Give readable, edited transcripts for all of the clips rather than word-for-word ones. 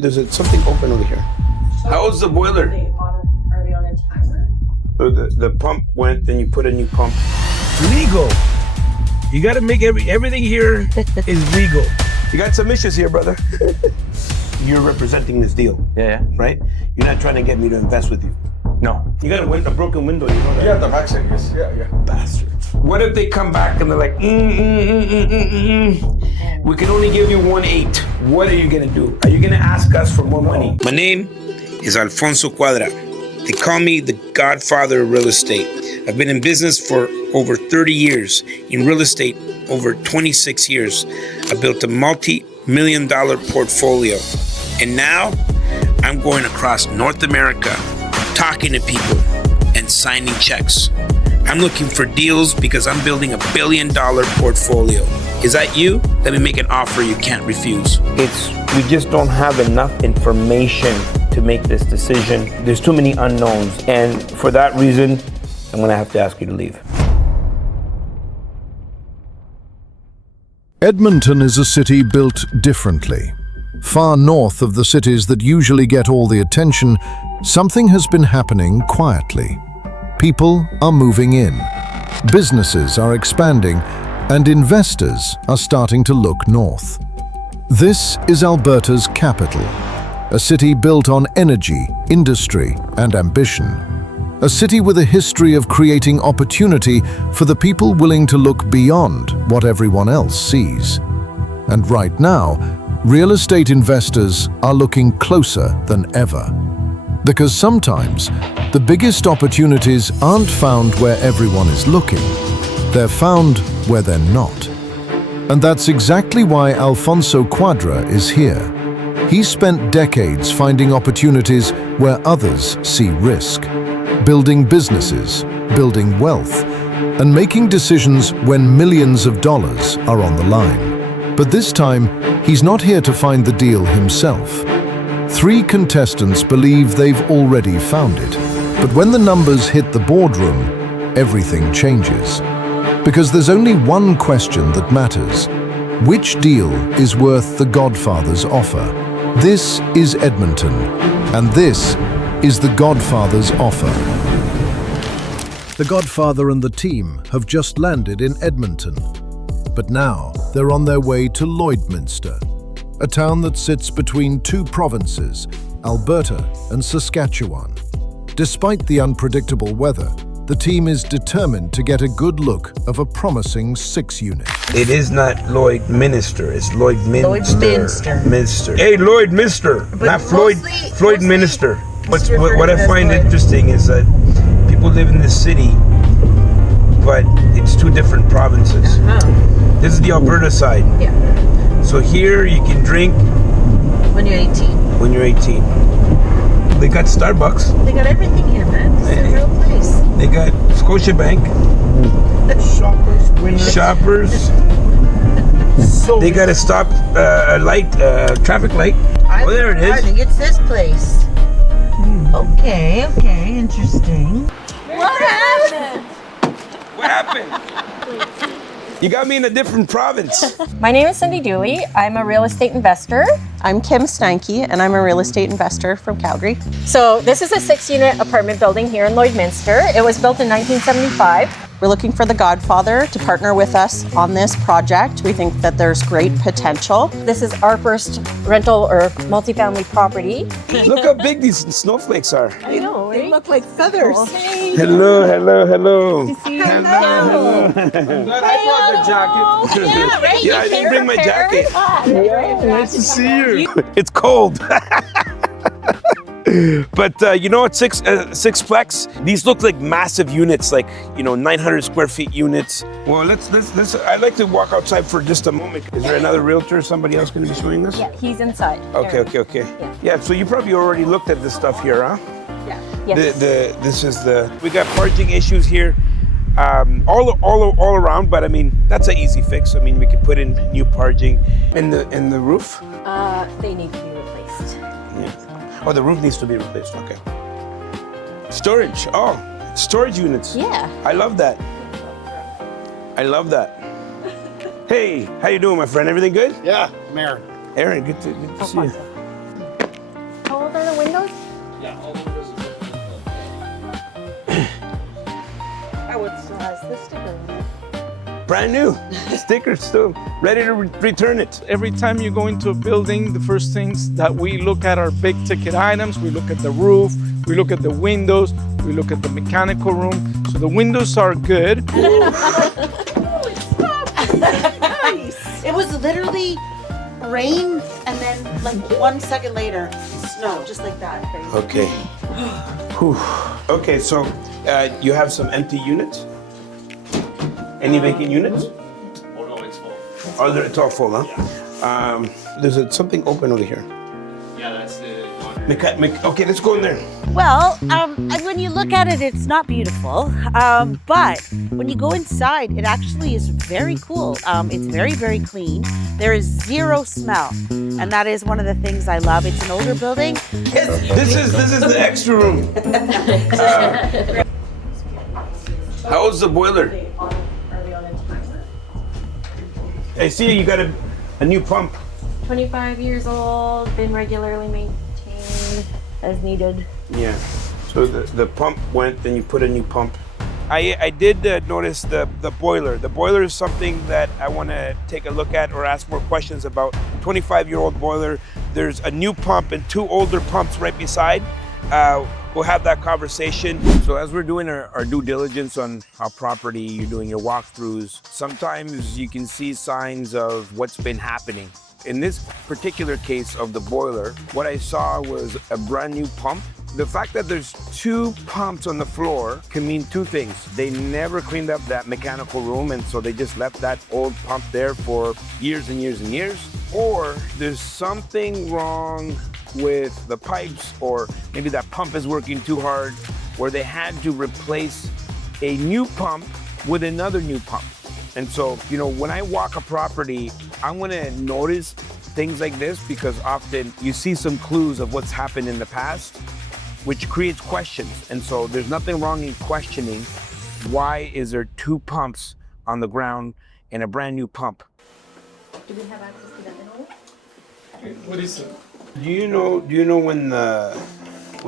There's something open over here. How old's the boiler? Are they on a timer? So the pump went, then you put a new pump. Legal. You got to make everything here is legal. You got some issues here, brother. You're representing this deal. Yeah. Right? You're not trying to get me to invest with you. No. You got a broken window, you know that? Yeah, the vaccine, yes. Yeah. Bastards. What if they come back and they're like, we can only give you 1.8. What are you gonna do? Are you gonna ask us for more money? My name is Alfonso Cuadra. They call me the Godfather of real estate. I've been in business for over 30 years. In real estate, over 26 years. I built a multi-million-dollar portfolio. And now I'm going across North America, talking to people and signing checks. I'm looking for deals because I'm building $1 billion portfolio. Is that you? Let me make an offer you can't refuse. We just don't have enough information to make this decision. There's too many unknowns. And for that reason, I'm gonna have to ask you to leave. Edmonton is a city built differently. Far north of the cities that usually get all the attention, something has been happening quietly. People are moving in, businesses are expanding, and investors are starting to look north. This is Alberta's capital, a city built on energy, industry, and ambition. A city with a history of creating opportunity for the people willing to look beyond what everyone else sees. And right now, real estate investors are looking closer than ever. Because sometimes, the biggest opportunities aren't found where everyone is looking. They're found where they're not. And that's exactly why Alfonso Cuadra is here. He spent decades finding opportunities where others see risk, building businesses, building wealth, and making decisions when millions of dollars are on the line. But this time, he's not here to find the deal himself. 3 contestants believe they've already found it. But when the numbers hit the boardroom, everything changes. Because there's only one question that matters. Which deal is worth the Godfather's offer? This is Edmonton, and this is the Godfather's offer. The Godfather and the team have just landed in Edmonton. But now they're on their way to Lloydminster, a town that sits between 2 provinces, Alberta and Saskatchewan. Despite the unpredictable weather, the team is determined to get a good look of a promising 6-unit. It is not Lloydminster, it's Lloydminster. Lloydminster. Minster. Hey, Lloydminster, not Floydminster. Mostly What I find interesting is that people live in this city, but it's 2 different provinces. This is the Alberta side. Yeah. So here you can drink When you're 18. when you're 18. They got Starbucks. They got everything here, man. This is a real place. They got Scotiabank. Shoppers. They got a stop traffic light. Oh, there it is. I think it's this place. Okay, interesting. What happened? What happened? You got me in a different province. My name is Cindy Dooley. I'm a real estate investor. I'm Kim Steinke, and I'm a real estate investor from Calgary. So this is a 6-unit apartment building here in Lloydminster. It was built in 1975. We're looking for the Godfather to partner with us on this project. We think that there's great potential. This is our first rental or multifamily property. Look how big these snowflakes are. I know, right? They look like feathers. Hello. Hello. I brought the jacket. Yeah, right? Yeah, I didn't bring my jacket. Yeah, Nice to see you. It's cold. But you know what, sixplex, these look like massive units, like 900 square feet units. Well, let's I'd like to walk outside for just a moment. Is there another realtor, somebody else going to be showing us? Yeah, he's inside. Okay. Yeah. So you probably already looked at this stuff here, huh? Yeah. Yes. We got parking issues here all around, but I mean that's an easy fix. I mean we could put in new parking in the roof. They need to be replaced. Yeah. Oh, the roof needs to be replaced. Okay. Storage. Oh, storage units. Yeah. I love that. Hey, how you doing, my friend? Everything good? Yeah, Mayor. Aaron, good to see you. Yeah, all the windows Oh, it still has the sticker on it. brand new. Sticker still ready to return it. Every time you go into a building, the first things that we look at are big ticket items. We look at the roof, we look at the windows, we look at the mechanical room. So the windows are good. It was literally rain and then like 1 second later, snow, just like that. Okay. Whew. Okay, so you have some empty units? Any vacant units? Oh no, it's full. Oh, it's all full, huh? There's something open over here. Yeah, that's the Okay, let's go in there. Well, when you look at it, it's not beautiful. But when you go inside, it actually is very cool. It's very, very clean. There is zero smell. And that is one of the things I love. It's an older building. This is the extra room. How old's the boiler? I see you got a new pump. 25 years old, been regularly maintained as needed. Yeah. So the pump went, then you put a new pump. I did notice the boiler. The boiler is something that I want to take a look at or ask more questions about. 25-year-old boiler. There's a new pump and two older pumps right beside. We'll have that conversation. So as we're doing our due diligence on our property, you're doing your walkthroughs, sometimes you can see signs of what's been happening. In this particular case of the boiler, what I saw was a brand new pump. The fact that there's two pumps on the floor can mean two things. They never cleaned up that mechanical room, and so they just left that old pump there for years and years and years. Or there's something wrong with the pipes, or maybe that pump is working too hard, where they had to replace a new pump with another new pump. And so, you know, when I walk a property, I'm gonna notice things like this because often you see some clues of what's happened in the past, which creates questions. And so there's nothing wrong in questioning why is there two pumps on the ground and a brand new pump. Do we have access to that mineral? What is it? Do you know when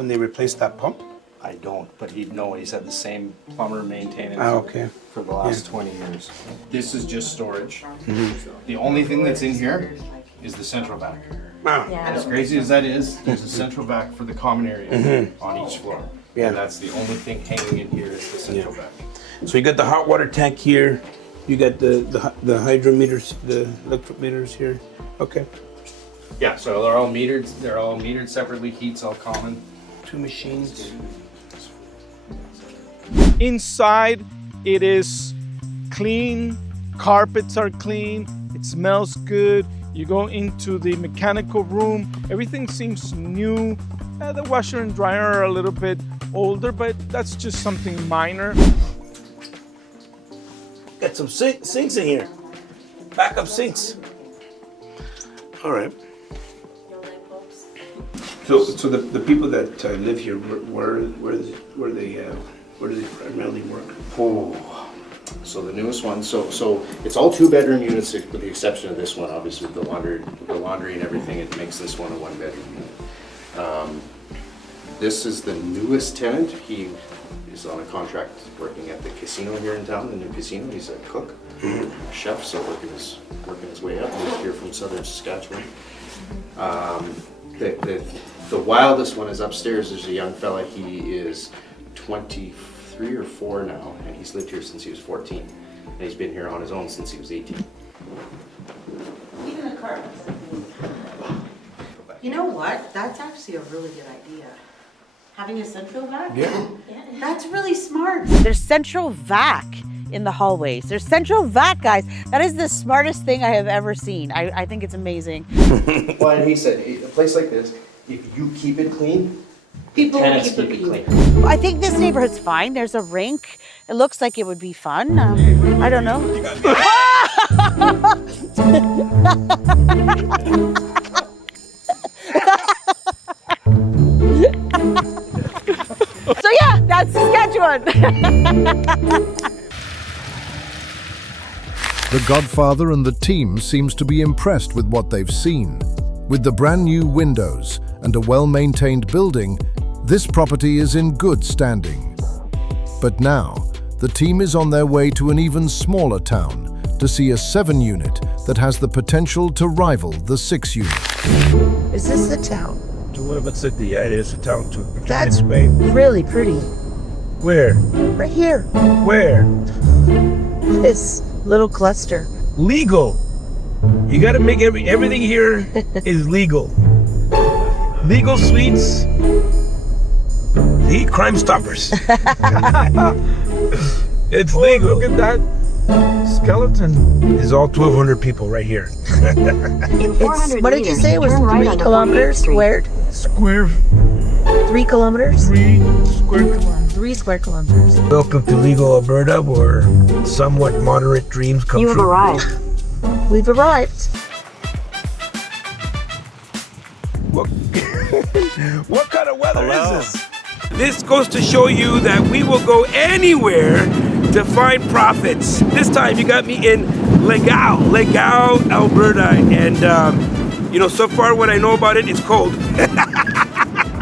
they replaced that pump? I don't, but he'd know. He's had the same plumber maintain it Okay. for the last 20 years. This is just storage. The only thing that's in here is the central vac. Ah, As crazy as that is, there's a central vac for the common area on each floor. Yeah. And that's the only thing hanging in here is the central vac. so you got the hot water tank here. You got the hydrometers, the electric meters here. Okay. Yeah, so they're all metered. They're all metered separately. Heat's all common. Two machines. Inside, it is clean. Carpets are clean. It smells good. You go into the mechanical room. Everything seems new. The washer and dryer are a little bit older, but that's just something minor. Got some sinks in here. Backup sinks. All right. So the people that live here, where do they primarily work? Oh, so the newest one. So it's all 2-bedroom units with the exception of this one. Obviously, the laundry and everything. It makes this one a 1-bedroom unit. This is the newest tenant. He is on a contract working at the casino here in town, the new casino. He's a cook, chef, so working his way up. He's here from southern Saskatchewan. The wildest one is upstairs. There's a young fella. He is 23 or 4 now, and he's lived here since he was 14. And he's been here on his own since he was 18. Even the car. You know what? That's actually a really good idea. Having a central vac? Yeah. That's really smart. There's central vac in the hallways. There's central vac, guys. That is the smartest thing I have ever seen. I think it's amazing. Well, and he said, a place like this, if you keep it clean, People will tenants keep keep it it clean. clean. I think this neighborhood's fine. There's a rink. It looks like it would be fun. I don't know. So yeah, that's Saskatchewan. The Godfather and the team seems to be impressed with what they've seen. With the brand new windows and a well-maintained building, This property is in good standing. But now, the team is on their way to an even smaller town to see a 7-unit that has the potential to rival the 6-unit. Is this the town? City, yeah, it is a town too. That's really pretty. Where? Right here. Where? This little cluster. Legal. You gotta make everything here is legal. Legal suites. The Crime Stoppers. It's legal. Look at that skeleton. It's all 1,200 people right here. It's, what did you say? It was 3 kilometers squared? Square 3 kilometers? 3 square kilometers. 3 square kilometers. Welcome to legal Alberta, where somewhat moderate dreams come true. arrived. We've arrived. What kind of weather is this? This goes to show you that we will go anywhere to find profits. This time you got me in Legal, Alberta. And you know, so far what I know about it, it's cold.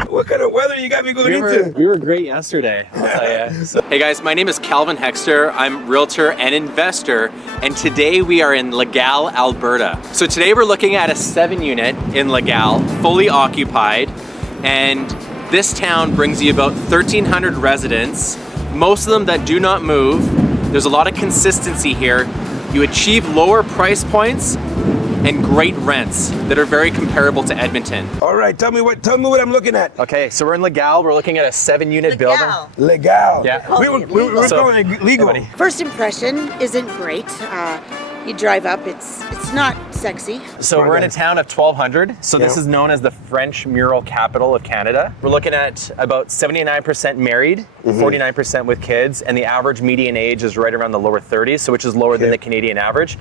What kind of weather you got me going into? We were great yesterday, I'll tell you. Hey guys, my name is Calvin Hexter. I'm realtor and investor, and today we are in Legal, Alberta. So today we're looking at a 7-unit in Legal, fully occupied, and this town brings you about 1,300 residents, most of them that do not move. There's a lot of consistency here. You achieve lower price points and great rents that are very comparable to Edmonton. All right, tell me what I'm looking at. Okay, so we're in Legal. We're looking at a 7-unit building. Legal. Yeah. We were going legal. First impression isn't great. You drive up, it's not sexy. So we're in a town of 1,200. So this is known as the French mural capital of Canada. We're looking at about 79% married, 49% with kids, and the average median age is right around the lower 30s, so which is lower than the Canadian average.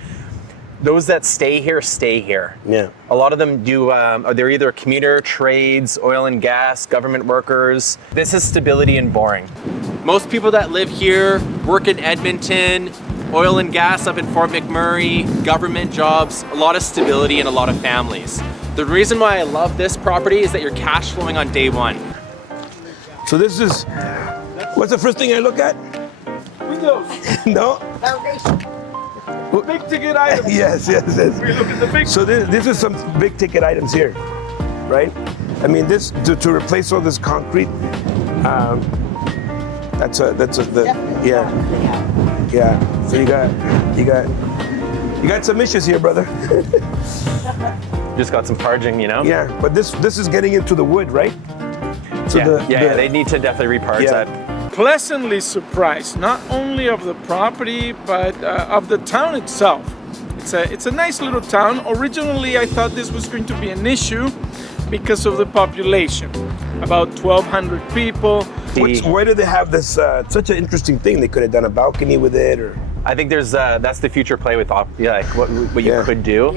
Those that stay here, stay here. Yeah. A lot of them do, they're either commuter, trades, oil and gas, government workers. This is stability and boring. Most people that live here work in Edmonton, oil and gas up in Fort McMurray, government jobs, a lot of stability and a lot of families. The reason why I love this property is that you're cash flowing on day one. So this is, what's the first thing I look at? Windows. No? Foundation. Big ticket items. Yes. We look at the big. So this is some big ticket items here, right? I mean, this to replace all this concrete. That's yeah. So you got some issues here, brother. Just got some parging, you know? Yeah, but this is getting into the wood, right? So yeah, they need to definitely reparge that. Pleasantly surprised, not only of the property, but of the town itself. It's a nice little town. Originally, I thought this was going to be an issue because of the population, about 1,200 people. Why do they have this such an interesting thing? They could have done a balcony with it, or I think there's that's the future play with what you could do.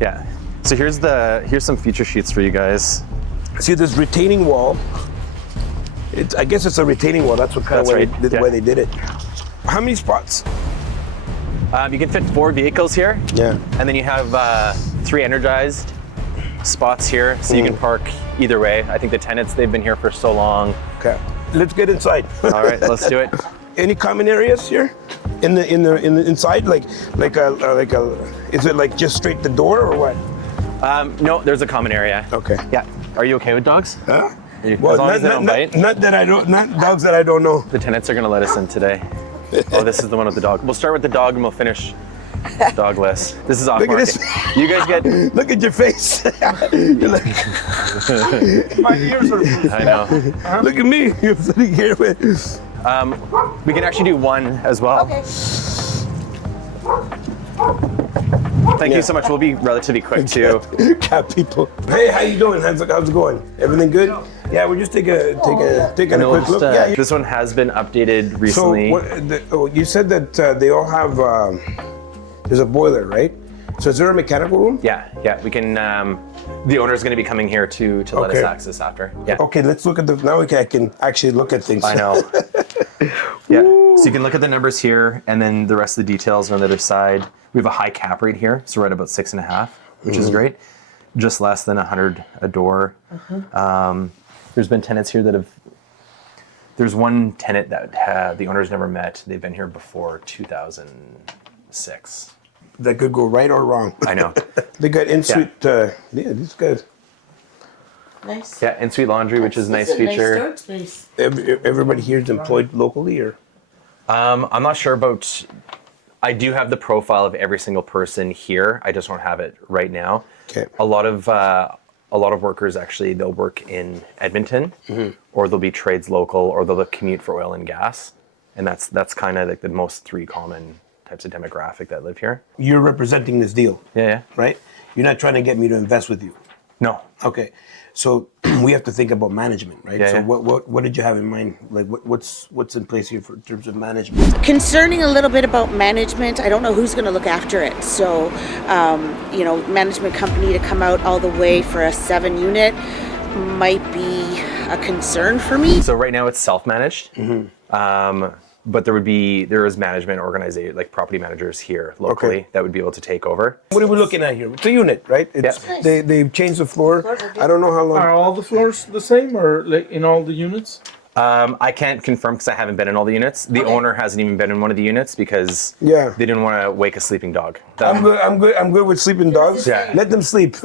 Yeah. So here's some feature sheets for you guys. See this retaining wall. I guess it's a retaining wall. That's what kind of way they did it. How many spots? You can fit 4 vehicles here. Yeah. And then you have 3 energized spots here, so you can park either way. I think the tenants, they've been here for so long. Okay. Let's get inside. All right, let's do it. Any common areas here? In the inside, like is it like just straight the door or what? No, there's a common area. Okay. Yeah. Are you okay with dogs? Huh? As long as they don't bite. Not dogs that I don't know. The tenants are gonna let us in today. Oh, this is the one with the dog. We'll start with the dog and we'll finish dogless. This is off Look market. at this. You guys get. Look at your face. You're like, My ears are. I know. look at me. You're sitting here with. We can actually do one as well. Okay. Thank you so much. We'll be relatively quick too. Cat people. Hey, how you doing? How's it going? Everything good? Yeah, we're just taking a quick look. This one has been updated recently. So you said that they all have. There's a boiler, right? So is there a mechanical room? Yeah. We can. The owner's going to be coming here to let us access after. Yeah. Okay, let's look at now. I can actually look at things. I know. Yeah. So you can look at the numbers here, and then the rest of the details are on the other side. We have a high cap rate here, so we're at about 6.5, which is great. Just less than 100 a door. There's been tenants here that have. There's one tenant that the owners never met. They've been here before 2006. That could go right or wrong. I know. They got in-suite. Yeah, these guys. Nice. Yeah, in-suite laundry, which is a nice feature. Nice storage space. Everybody here is employed locally, or? I'm not sure about. I do have the profile of every single person here. I just don't have it right now. Okay. A lot of workers actually, they'll work in Edmonton, or they'll be trades local, or they'll commute for oil and gas, and that's kind of like the most three common types of demographic that live here. You're representing this deal, Yeah. right? You're not trying to get me to invest with you. No. Okay, so we have to think about management, right? Yeah, so yeah. what did you have in mind? Like what's in place here in terms of management? Concerning a little bit about management, I don't know who's going to look after it. So, management company to come out all the way for a 7-unit might be a concern for me. So right now it's self-managed. But there is management organization, like property managers here locally that would be able to take over. What are we looking at here? It's a unit, right? It's, Yeah. They've changed the floor. I don't know how long. Are all the floors the same, or like in all the units? I can't confirm because I haven't been in all the units. The owner hasn't even been in one of the units because Yeah. they didn't want to wake a sleeping dog. I'm good with sleeping dogs. Yeah. Let them sleep.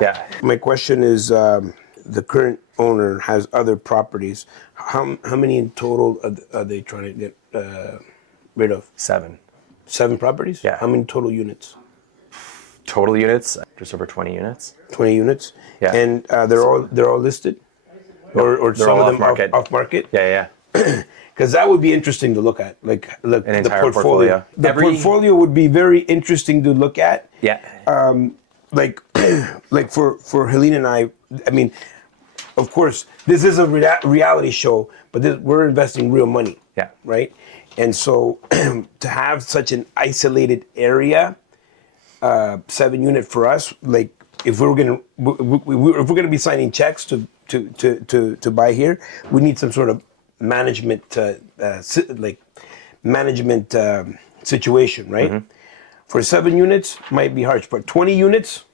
Yeah. My question is, the current owner has other properties. How many in total are they trying to get rid of? 7. 7 properties? Yeah. How many total units? Total units, just over 20 units. 20 units? Yeah. And they're all listed? Or they're some all of them off-market. off market? Yeah. Because that would be interesting to look at, like the entire portfolio. portfolio. The portfolio would be very interesting to look at. Yeah. Like for Helene and I mean, of course, this is a reality show, but we're investing real money. Yeah. Right? And so to have such an isolated area, 7-unit for us, like if we're gonna be signing checks to buy here, we need some sort of management situation, right? For 7 units might be harsh, but 20 units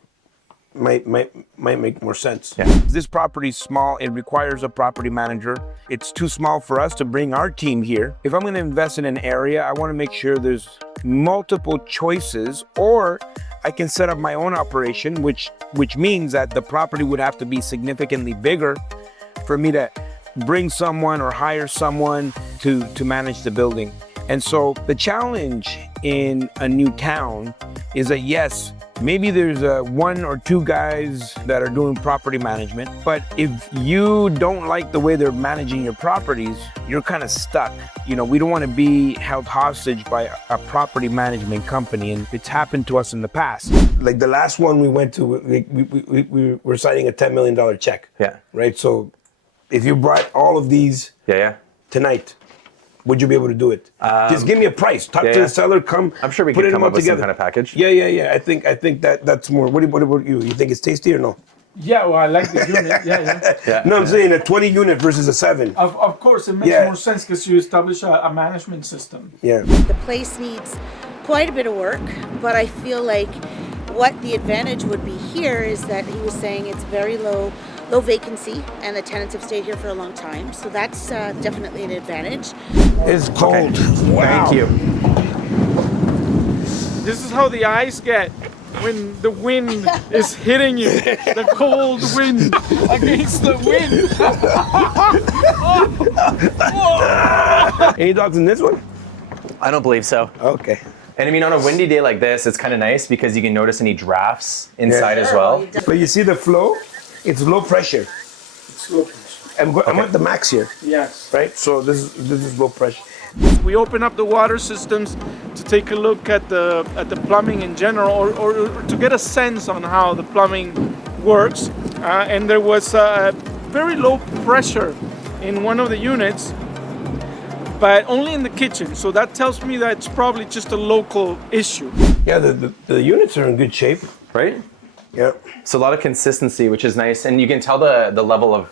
might make more sense. Yeah. This property is small. It requires a property manager. It's too small for us to bring our team here. If I'm going to invest in an area, I want to make sure there's multiple choices, or I can set up my own operation, which means that the property would have to be significantly bigger for me to bring someone or hire someone to manage the building. And so the challenge in a new town is that, yes, maybe there's 1 or 2 guys that are doing property management, but if you don't like the way they're managing your properties, you're kind of stuck. We don't want to be held hostage by a property management company, and it's happened to us in the past. Like the last one we went to, we were signing a $10 million check. Yeah. Right? So if you brought all of these tonight, would you be able to do it? Just give me a price. Talk to the seller. I'm sure we could come up with some kind of package. Yeah. I think that's more. What about you? You think it's tasty or no? Yeah, well, I like the unit. Yeah. No, I'm saying a 20 unit versus a 7. Of course, it makes more sense because you establish a management system. Yeah. The place needs quite a bit of work, but I feel like what the advantage would be here is that he was saying it's very low vacancy, and the tenants have stayed here for a long time, so that's definitely an advantage. It's cold. Okay. Wow. Thank you. This is how the eyes get when the wind is hitting you. The cold wind against the wind. Any dogs in this one? I don't believe so. Okay. And I mean, on a windy day like this, it's kind of nice because you can notice any drafts inside as well. But you see the flow? It's low pressure. It's low pressure. I'm at the max here. Yes. Right? So this is low pressure. We open up the water systems to take a look at the plumbing in general, or to get a sense on how the plumbing works. And there was very low pressure in one of the units, but only in the kitchen. So that tells me that it's probably just a local issue. Yeah, the units are in good shape. Right? Yeah. So a lot of consistency, which is nice. And you can tell the level of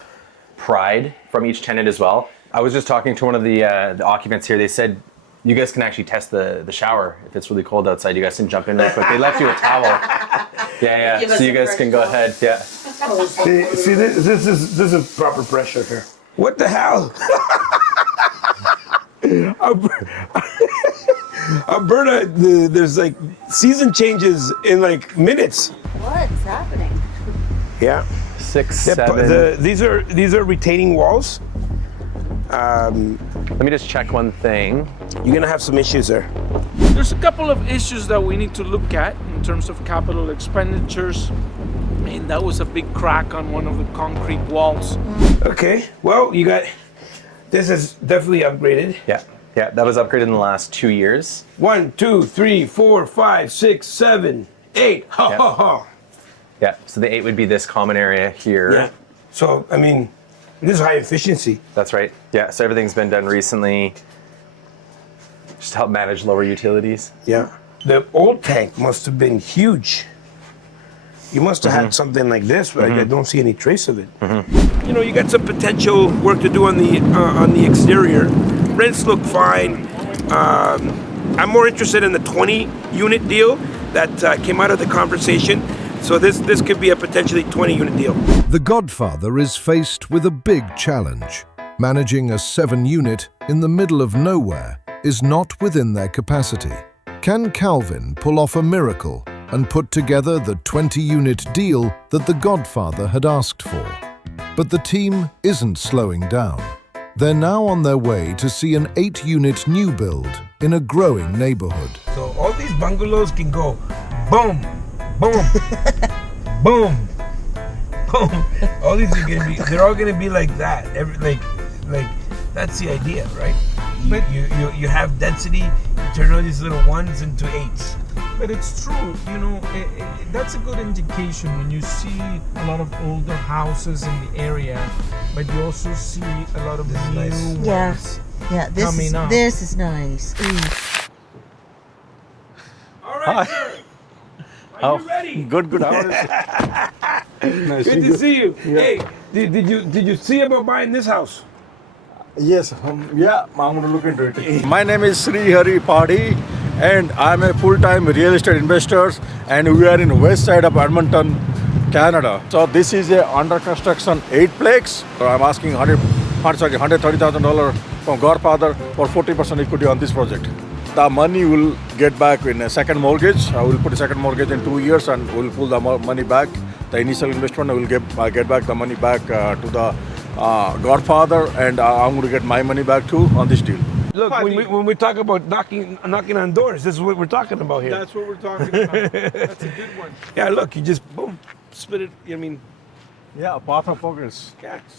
pride from each tenant as well. I was just talking to one of the occupants here. They said, you guys can actually test the shower. If it's really cold outside, you guys can jump in real quick. They left you a towel. Yeah. Give us So you a guys fresh can go one. ahead. Yeah. See, this is proper pressure here. What the hell? Alberta, there's like season changes in like minutes. What's happening? Yeah. 6, 7. These are retaining walls. Let me just check one thing. You're gonna have some issues there. There's a couple of issues that we need to look at in terms of capital expenditures. And that was a big crack on one of the concrete walls. Okay. Well, you got. This is definitely upgraded. Yeah. That was upgraded in the last 2 years. 1, 2, 3, 4, 5, 6, 7, 8. Ha Yeah. ha ha. Yeah. So the 8 would be this common area here. Yeah. So I mean, this is high efficiency. That's right. Yeah. So everything's been done recently. Just to help manage lower utilities. Yeah. The old tank must have been huge. You must have had something like this, but I don't see any trace of it. You know, you got some potential work to do on the exterior. Rents look fine. I'm more interested in the 20-unit deal that came out of the conversation. So this could be a potentially 20-unit deal. The Godfather is faced with a big challenge. Managing a 7-unit in the middle of nowhere is not within their capacity. Can Calvin pull off a miracle and put together the 20-unit deal that the Godfather had asked for? But the team isn't slowing down. They're now on their way to see an 8-unit new build in a growing neighborhood. So all these bungalows can go boom, boom, boom, boom. All these are gonna be, they're all gonna be like that. Like that's the idea, right? You have density, you turn all these little 1s into 8s. But it's true, you know, that's a good indication when you see a lot of older houses in the area, but you also see a lot of new ones Yeah, coming up. this is nice. All right, sir. Are you ready? Good. How are you? Nice Good to see you. Hey, did you see about buying this house? Yes, yeah, I'm going to look into it. My name is Sri Hari Padhi, and I'm a full-time real estate investor, and we are in west side of Edmonton, Canada. So this is a under construction 8-plex. So I'm asking $130,000 from Godfather for 40% equity on this project. The money will get back in a second mortgage. I will put a second mortgage in 2 years, and we'll pull the money back. The initial investment, I will get back the money back to the Godfather, and I'm going to get my money back too on this deal. Look, when we talk about knocking on doors, this is what we're talking about here. That's what we're talking about. That's a good one. Yeah, look, you just boom, split it. I mean, Yeah, path of progress.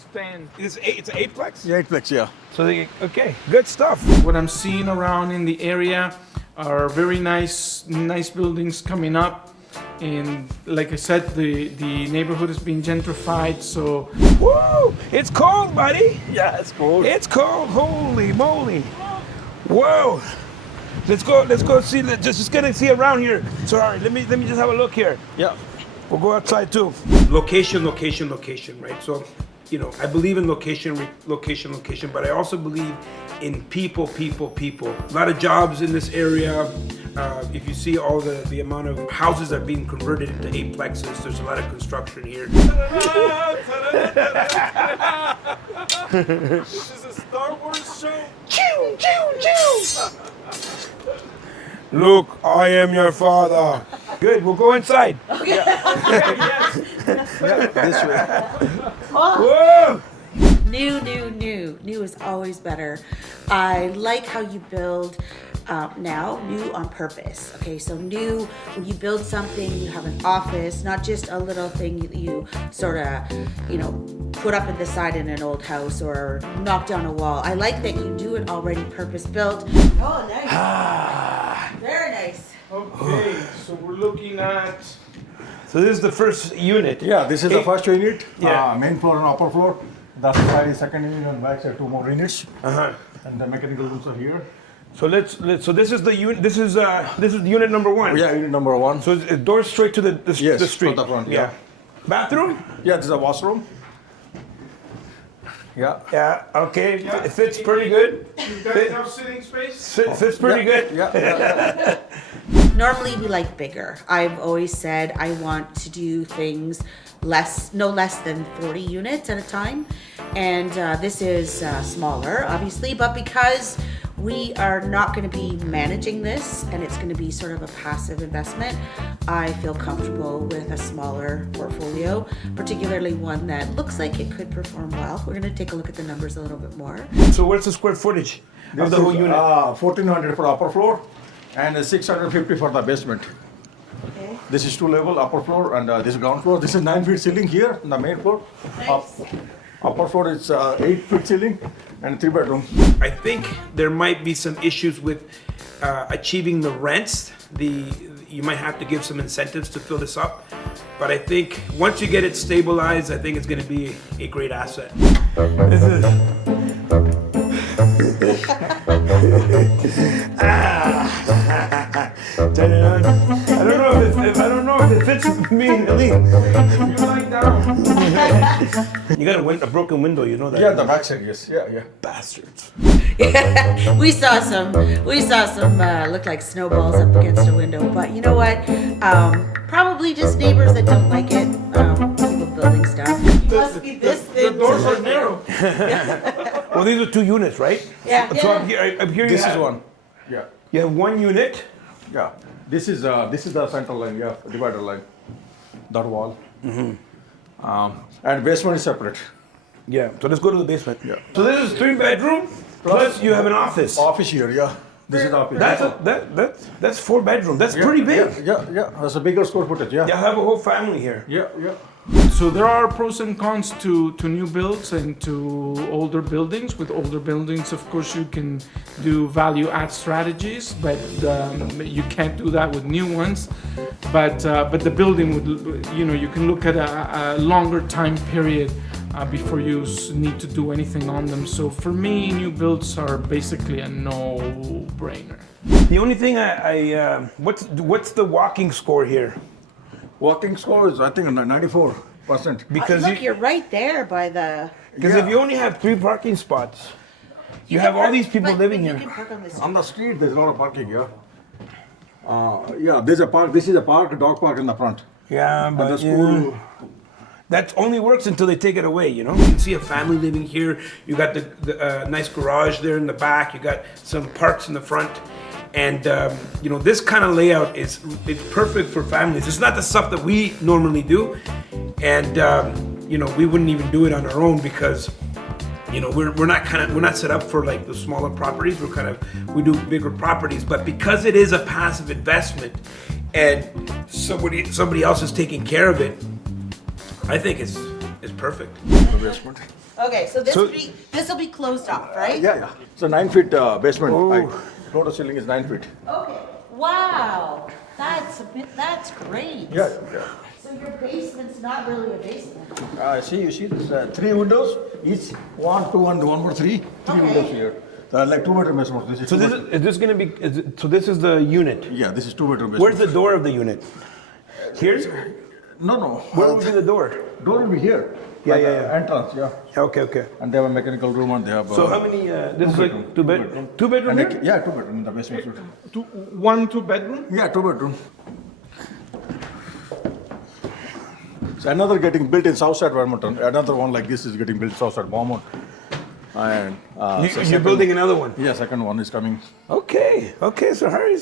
Stand. it's an 8-plex. Yeah, 8-plex, yeah. So okay, good stuff. What I'm seeing around in the area are very nice buildings coming up. And like I said, the neighborhood is being gentrified, so... Woo! It's cold, buddy. Yeah, it's cold. It's cold. Holy moly! Whoa! Let's go see. Just gonna see around here. Sorry, let me just have a look here. Yeah. We'll go outside too. Location, right? So, you know, I believe in location, but I also believe in people. A lot of jobs in this area. If you see all the amount of houses that are being converted into 8-plexes, there's a lot of construction here. This is a Star Wars show. Choo, choo, choo. Luke, I am your father. Good, we'll go inside. This way. Whoa! New is always better. I like how you build now, new on purpose. Okay, so new, when you build something, you have an office, not just a little thing that you sort of, you know, put up at the side in an old house or knock down a wall. I like that you do it already purpose built. Oh, nice. Very nice. Okay, so we're looking at... So this is the first unit. Yeah, this is the first unit. Yeah. Main floor and upper floor. That side is second unit, and back side 2 more units. Uh-huh. And the mechanical rooms are here. So so this is the unit. This is unit number 1. Yeah, unit number 1. So it doors straight to the Yes, street. from the front, yeah. Bathroom? Yeah, this is a washroom. Yeah. Yeah. Okay. It fits pretty good. You guys have sitting space? Fits pretty good. Yeah. Normally we like bigger. I've always said I want to do things no less than 40 units at a time. And this is smaller, obviously, but because we are not going to be managing this and it's going to be sort of a passive investment, I feel comfortable with a smaller portfolio, particularly one that looks like it could perform well. We're going to take a look at the numbers a little bit more. So what's the square footage of the whole unit? 1,400 for upper floor and 650 for the basement. Okay. This is 2-level upper floor and this is ground floor. This is 9-feet ceiling here on the main floor. Nice. Upper floor is 8-feet ceiling and 3-bedroom. I think there might be some issues with achieving the rents. You might have to give some incentives to fill this up. But I think once you get it stabilized, I think it's going to be a great asset. This is... I don't know if it fits me and Eileen. You got a broken window, you know that? Yeah, the back side, yes. Yeah. Bastards. we saw some look like snowballs up against a window, but you know what? Probably just neighbors that don't like it. People building stuff. Must be this thing. The doors are narrow. Well, these are 2 units, right? Yeah. So I'm here. This is one. Yeah. You have 1 unit. Yeah. This is the central line, yeah, divider line. That wall. And basement is separate. Yeah. So let's go to the basement. Yeah. So this is 3-bedroom. Plus you have an office. Office here, yeah. This is the office. That's 4-bedroom. That's pretty big. Yeah. That's a bigger square footage, yeah. You have a whole family here. Yeah. So there are pros and cons to new builds and to older buildings. With older buildings, of course, you can do value add strategies, but you can't do that with new ones. But the building would, you can look at a longer time period before you need to do anything on them. So for me, new builds are basically a no-brainer. The only thing what's the walking score here? Walking score is, I think, 94%. Because look, you're right there by the. Because if you only have 3 parking spots, you have all these people living you here. can park on the street. On the street, there's a lot of parking, yeah. There's a park. This is a park, dog park in the front. Yeah, but the school. That only works until they take it away, You can see a family living here. You got the nice garage there in the back. You got some parks in the front. And, this kind of layout it's perfect for families. It's not the stuff that we normally do. And, we wouldn't even do it on our own because, we're not set up for like the smaller properties. We do bigger properties. But because it is a passive investment and somebody else is taking care of it, I think it's perfect. Okay, so this will be closed off, right? Yeah. It's a 9-feet basement height. Floor to ceiling is 9 feet. Okay. Wow, that's great. Yeah. So your basement's not really a basement. You see there's 3 windows, each 1, 2, and 1 more 3. 3 windows here. Like 2-bedroom basement. This is so this is the unit. Yeah, this is 2-bedroom basement. Where's the door of the unit? Here? No. Where would be the door? Door will be here. Yeah. Entrance, yeah. Okay. And they have a mechanical room and they have. So how many? This is like 2 bedroom. 2 bedroom. Yeah, 2 bedroom in the basement. 2 bedroom? Yeah, 2 bedroom. So another getting built in Southside Edmonton. Another one like this is getting built Southside Beaumont. And you're building another one. Yeah, second one is coming. Okay. So hurry.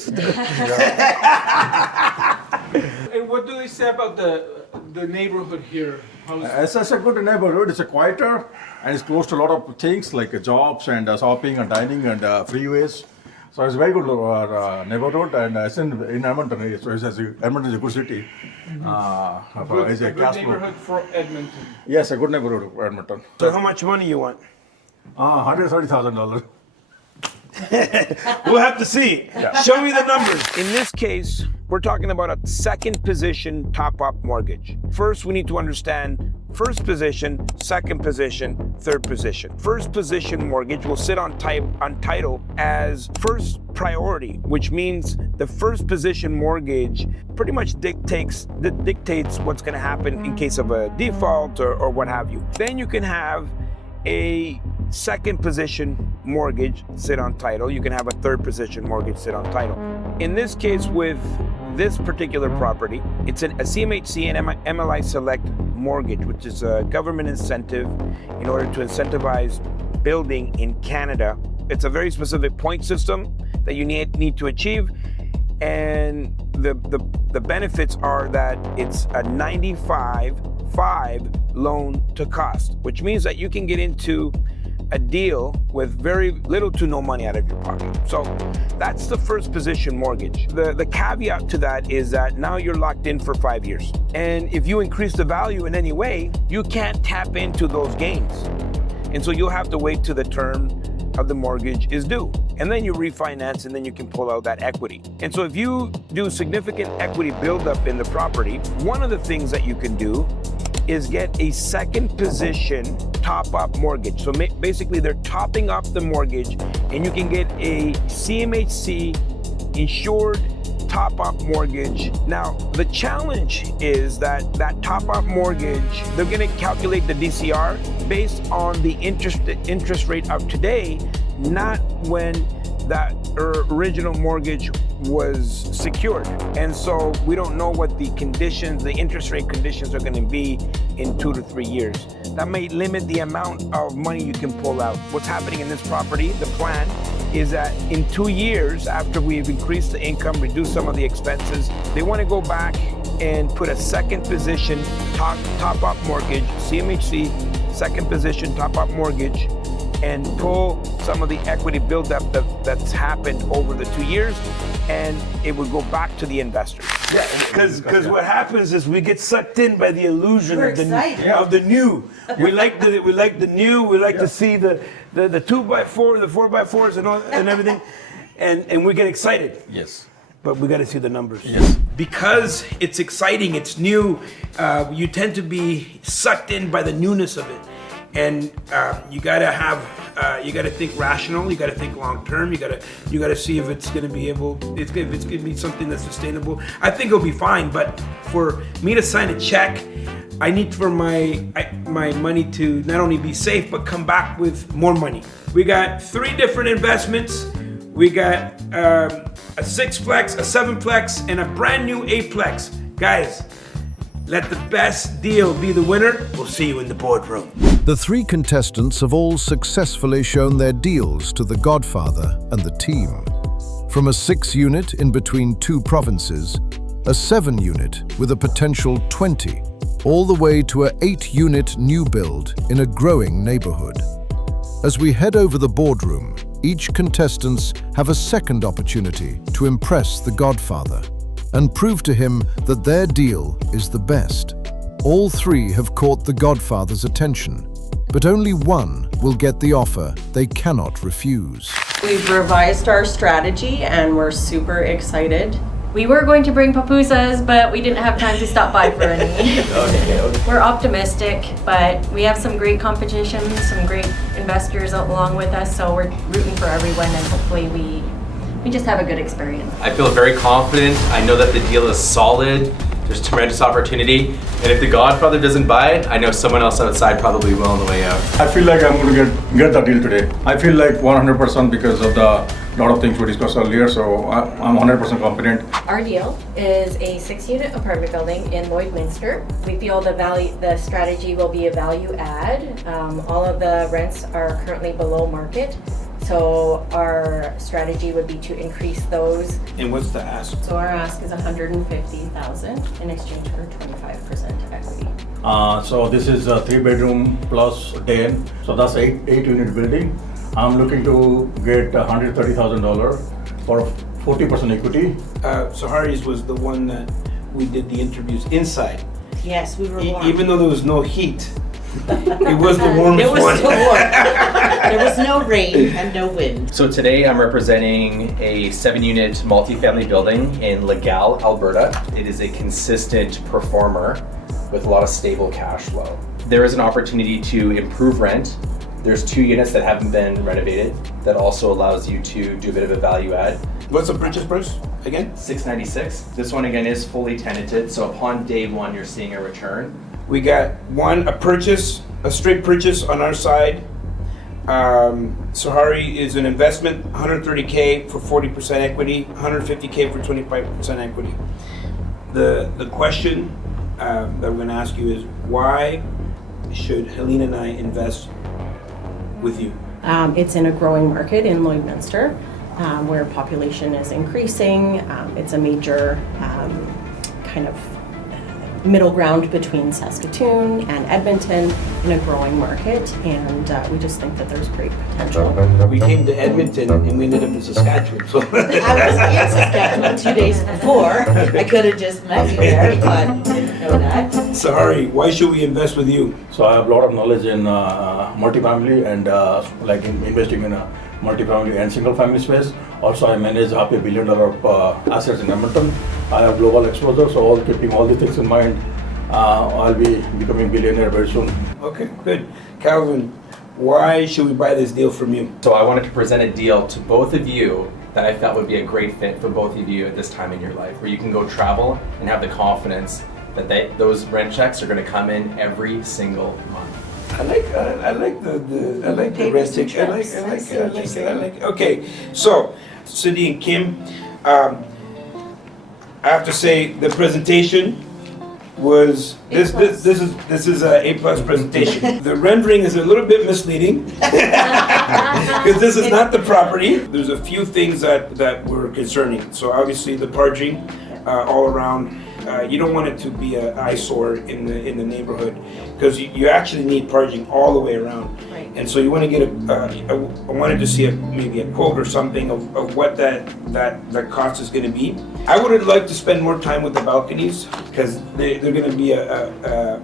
And what do they say about the neighborhood here? It's a good neighborhood. It's a quieter and it's close to a lot of things like jobs and shopping and dining and freeways. So it's a very good neighborhood and it's in Edmonton. So Edmonton is a good city. It's a good neighborhood for Edmonton. Yes, a good neighborhood for Edmonton. So how much money you want? $130,000. We'll have to see. Yeah. Show me the numbers. In this case, we're talking about a second position top-up mortgage. First, we need to understand first position, second position, third position. First position mortgage will sit on title as first priority, which means the first position mortgage pretty much dictates what's going to happen in case of a default or what have you. Then you can have a second position mortgage sit on title. You can have a third position mortgage sit on title. In this case, with this particular property, it's a CMHC and MLI Select mortgage, which is a government incentive in order to incentivize building in Canada. It's a very specific point system that you need to achieve. And the benefits are that it's a 95/5 loan to cost, which means that you can get into a deal with very little to no money out of your pocket. So that's the first position mortgage. The caveat to that is that now you're locked in for 5 years. And if you increase the value in any way, you can't tap into those gains. And so you'll have to wait till the term of the mortgage is due. And then you refinance and then you can pull out that equity. And so if you do significant equity buildup in the property, one of the things that you can do is get a second position top-up mortgage. So basically they're topping up the mortgage and you can get a CMHC insured top-up mortgage. Now, the challenge is that top-up mortgage, they're gonna calculate the DCR based on the interest rate of today, not when that original mortgage was secured. And so we don't know what the conditions, the interest rate conditions are going to be in 2 to 3 years. That may limit the amount of money you can pull out. What's happening in this property, the plan is that in 2 years, after we've increased the income, reduced some of the expenses, they want to go back and put a second position top-up mortgage, CMHC, second position top-up mortgage, and pull some of the equity buildup that's happened over the 2 years, and it would go back to the investors. Yeah, because what happens is we get sucked in by the illusion of the new. We like the new. We like to see the 2x4, the 4x4s, and everything, and we get excited. Yes. But we got to see the numbers. Yes. Because it's exciting, it's new. You tend to be sucked in by the newness of it. And you gotta think rational. You gotta think long term. You gotta see if it's gonna be if it's gonna be something that's sustainable. I think it'll be fine. But for me to sign a check, I need for my money to not only be safe but come back with more money. We got 3 different investments. We got a 6-plex, a 7-plex, and a brand new 8-plex. Guys, let the best deal be the winner. We'll see you in the boardroom. The 3 contestants have all successfully shown their deals to the Godfather and the team. From a 6-unit in between 2 provinces, a 7-unit with a potential 20, all the way to a 8-unit new build in a growing neighborhood. As we head over the boardroom, each contestants have a second opportunity to impress the Godfather and prove to him that their deal is the best. All 3 have caught the Godfather's attention, but only one will get the offer they cannot refuse. We've revised our strategy and we're super excited. We were going to bring pupusas, but we didn't have time to stop by for any. We're optimistic, but we have some great competition, some great investors along with us, so we're rooting for everyone, and hopefully we just have a good experience. I feel very confident. I know that the deal is solid. There's tremendous opportunity. And if the Godfather doesn't buy it, I know someone else outside probably will on the way out. I feel like I'm going to get the deal today. I feel like 100% because of the lot of things we discussed earlier, so I'm 100% confident. Our deal is a 6-unit apartment building in Lloydminster. We feel the strategy will be a value add. All of the rents are currently below market. So our strategy would be to increase those. And what's the ask? So our ask is $150,000 in exchange for 25% equity. So this is a 3-bedroom plus den. So that's 8-unit building. I'm looking to get $130,000 for 40% equity. So Harry's was the one that we did the interviews inside. Yes, we were warm. Even though there was no heat, it was the warmest It was one. so warm. There was no rain and no wind. So today I'm representing a 7-unit multifamily building in Legal, Alberta. It is a consistent performer with a lot of stable cash flow. There is an opportunity to improve rent. There's 2 units that haven't been renovated that also allows you to do a bit of a value add. What's the purchase price again? $696. This one again is fully tenanted, so upon day 1 you're seeing a return. We got a straight purchase on our side, Sahari is an investment, 130K for 40% equity, 150K for 25% equity. The question that we're going to ask you is, why should Helene and I invest with you? It's in a growing market in Lloydminster, where population is increasing. It's a major kind of middle ground between Saskatoon and Edmonton in a growing market, and we just think that there's great potential. We came to Edmonton and we ended up in Saskatchewan. So. I was in Saskatchewan 2 days before. I could have just met you there, but didn't know that. Sahari, why should we invest with you? So I have a lot of knowledge in multifamily and like in investing in a multifamily and single family space. Also, I manage $500 million assets in Edmonton. I have global exposure, so keeping all these things in mind, I'll be becoming billionaire very soon. Okay, good. Calvin, why should we buy this deal from you? So I wanted to present a deal to both of you that I felt would be a great fit for both of you at this time in your life, where you can go travel and have the confidence that those rent checks are going to come in every single month. I like the rent check. I like. Okay, so Cindy and Kim, I have to say the presentation was this is a A+ presentation. The rendering is a little bit misleading because this is not the property. There's a few things that were concerning. So obviously the parking all around. You don't want it to be an eyesore in the neighborhood, because you actually need parking all the way around. Right. And so you want to get I wanted to see maybe a quote or something of what that cost is going to be. I would like to spend more time with the balconies, because they're going to be a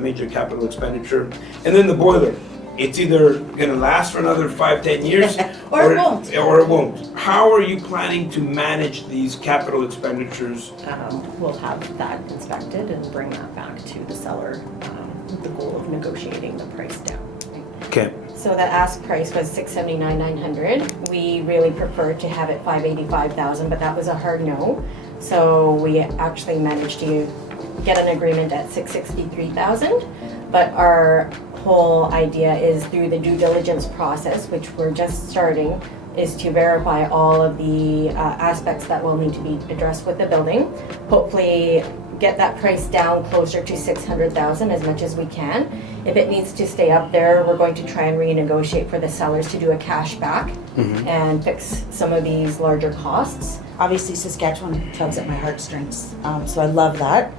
major capital expenditure. And then the boiler. It's either going to last for another 5-10 years Or it won't. Or it won't. How are you planning to manage these capital expenditures? We'll have that inspected and bring that back to the seller with the goal of negotiating the price down. Okay. So the ask price was $679,900. We really preferred to have it $585,000, but that was a hard no. So we actually managed to get an agreement at $663,000. But our whole idea is, through the due diligence process, which we're just starting, is to verify all of the aspects that will need to be addressed with the building. Hopefully get that price down closer to $600,000 as much as we can. If it needs to stay up there, we're going to try and renegotiate for the sellers to do a cash back and fix some of these larger costs. Obviously, Saskatchewan tugs at my heartstrings, so I love that.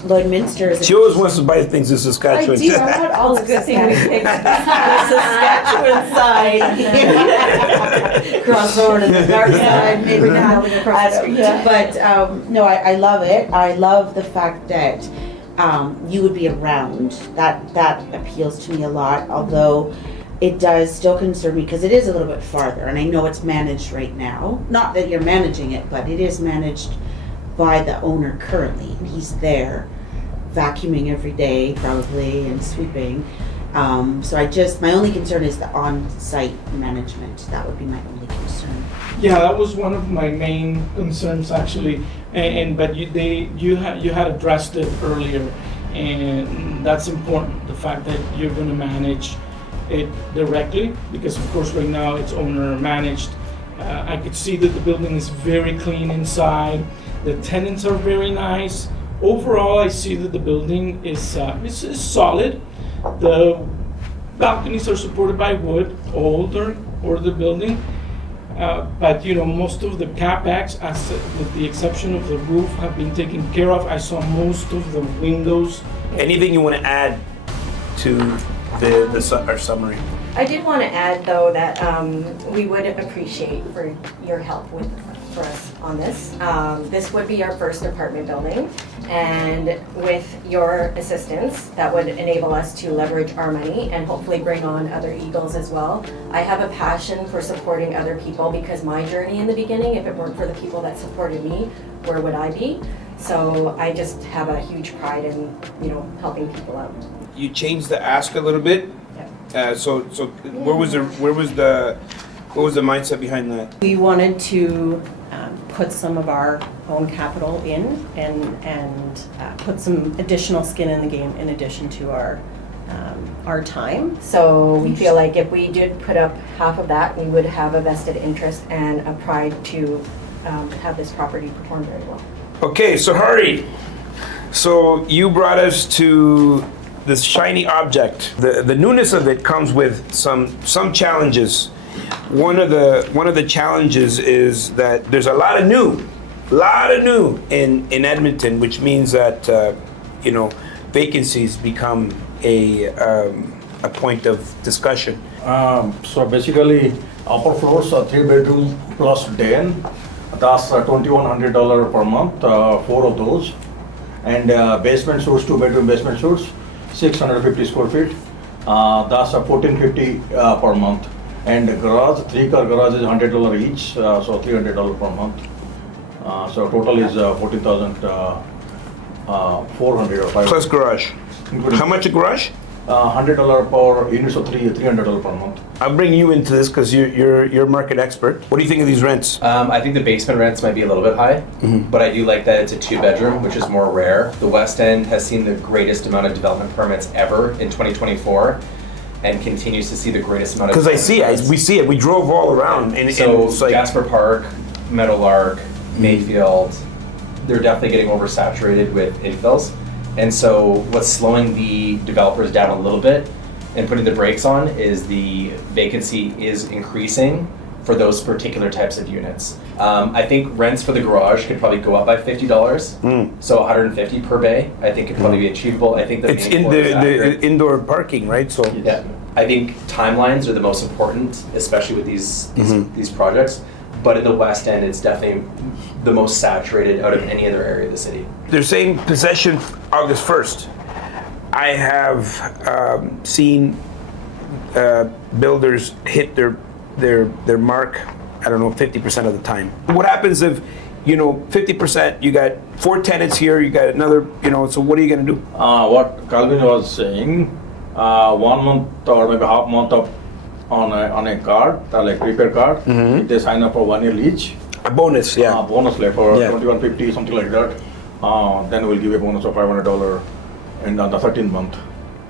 Lloydminster is. She always wants to buy things in Saskatchewan. I do. I want all the good things. The Saskatchewan side. Cross over to the dark side. Maybe not. But no, I love it. I love the fact that you would be around. That appeals to me a lot. Although it does still concern me because it is a little bit farther, and I know it's managed right now. Not that you're managing it, but it is managed by the owner currently. He's there vacuuming every day probably and sweeping. So my only concern is the on-site management. That would be my only concern. Yeah, that was one of my main concerns actually, but you had addressed it earlier, and that's important. The fact that you're going to manage it directly, because of course right now it's owner managed. I could see that the building is very clean inside. The tenants are very nice. Overall, I see that the building is solid. The balconies are supported by wood, older building. But most of the capex, with the exception of the roof, have been taken care of. I saw most of the windows. Anything you want to add to our summary? I did want to add, though, that we would appreciate for your help for us on this. This would be our first apartment building, and with your assistance, that would enable us to leverage our money and hopefully bring on other eagles as well. I have a passion for supporting other people, because my journey in the beginning, if it weren't for the people that supported me, where would I be? So I just have a huge pride in, helping people out. You changed the ask a little bit. So what was the mindset behind that? We wanted to put some of our own capital in and put some additional skin in the game in addition to our our time. So we feel like if we did put up half of that, we would have a vested interest and a pride to have this property perform very well. Okay, so Hari, so you brought us to this shiny object. The newness of it comes with some challenges. One of the challenges is that there's a lot of new in Edmonton, which means that vacancies become a point of discussion. So basically, upper floors are 3-bedroom plus den. That's $2,100 per month, 4 of those. And basement suites, 2-bedroom basement suites, 650 square feet. That's $1,450 per month. And the garage, 3-car garage is $100 each, so $300 per month. So total is $14,400 or $500. Plus garage. How much a garage? $100 per unit, so $300 per month. I'll bring you into this because you're a market expert. What do you think of these rents? I think the basement rents might be a little bit high, but I do like that it's a 2-bedroom, which is more rare. The West End has seen the greatest amount of development permits ever in 2024, and continues to see the greatest amount of. Because we see it. We drove all around, and so it's like Jasper Park, Meadowlark, Mayfield, they're definitely getting oversaturated with infills. And so what's slowing the developers down a little bit and putting the brakes on is the vacancy is increasing for those particular types of units. I think rents for the garage could probably go up by $50, so $150 per bay. I think could probably be achievable. I think it's in the indoor parking, right? So yeah, I think timelines are the most important, especially with these projects. But in the West End, it's definitely the most saturated out of any other area of the city. They're saying possession August 1st. I have seen builders hit their mark, I don't know, 50% of the time. What happens if, 50%, you got 4 tenants here, you got another, so what are you gonna do? What Calvin was saying, 1 month or maybe half month on a card, like prepaid card, they sign up for 1 year each. A bonus, yeah. Bonus like for $2,150, something like that. Then we'll give a bonus of $500 in the 13th month.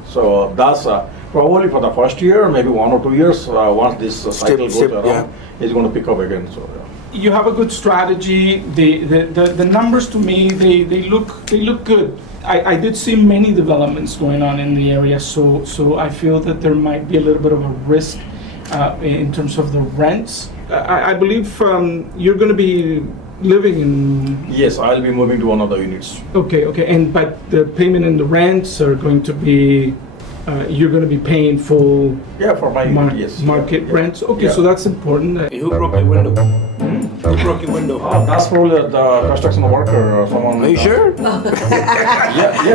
So that's probably for the first year, maybe 1 or 2 years. Once this cycle goes around, it's going to pick up again. So You have a good strategy. The numbers to me they look good. I did see many developments going on in the area, so I feel that there might be a little bit of a risk in terms of the rents. I believe you're going to be living in. Yes, I'll be moving to one of the units. Okay, but the payment and the rents are going to be. You're going to be paying full. Yeah, for my yes. Market rents. Okay, so that's important. Who broke your window? Who broke your window? That's probably the construction worker or someone. Are you sure? Yeah.